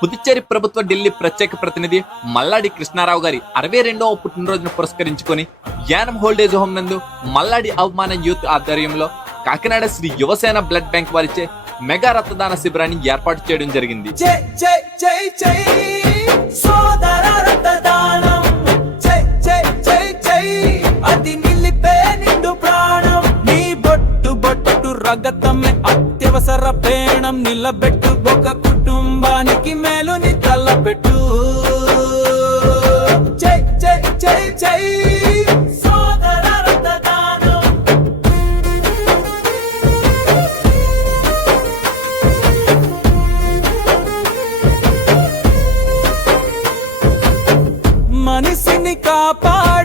పుదుచ్చేరి ప్రభుత్వ ఢిల్లీ ప్రత్యేక ప్రతినిధి మల్లాడి కృష్ణారావు గారి 62వ పుట్టినరోజును పురస్కరించుకొని యానం హోల్డేజ్ హోమ్ నందు మల్లాడి అవమాన యూత్ ఆధ్వర్యంలో కాకినాడ శ్రీ యువసేన బ్లడ్ బ్యాంక్ వారిచే మెగా రక్తదాన శిబిరాన్ని ఏర్పాటు చేయడం జరిగింది. రగతమే అత్యవసర పేణం నిలబెట్టు ఒక కుటుంబానికి మేలుని తలపెట్టు. జై జై జై జై సోదర రక్తదానం. మనిషిని కాపాడు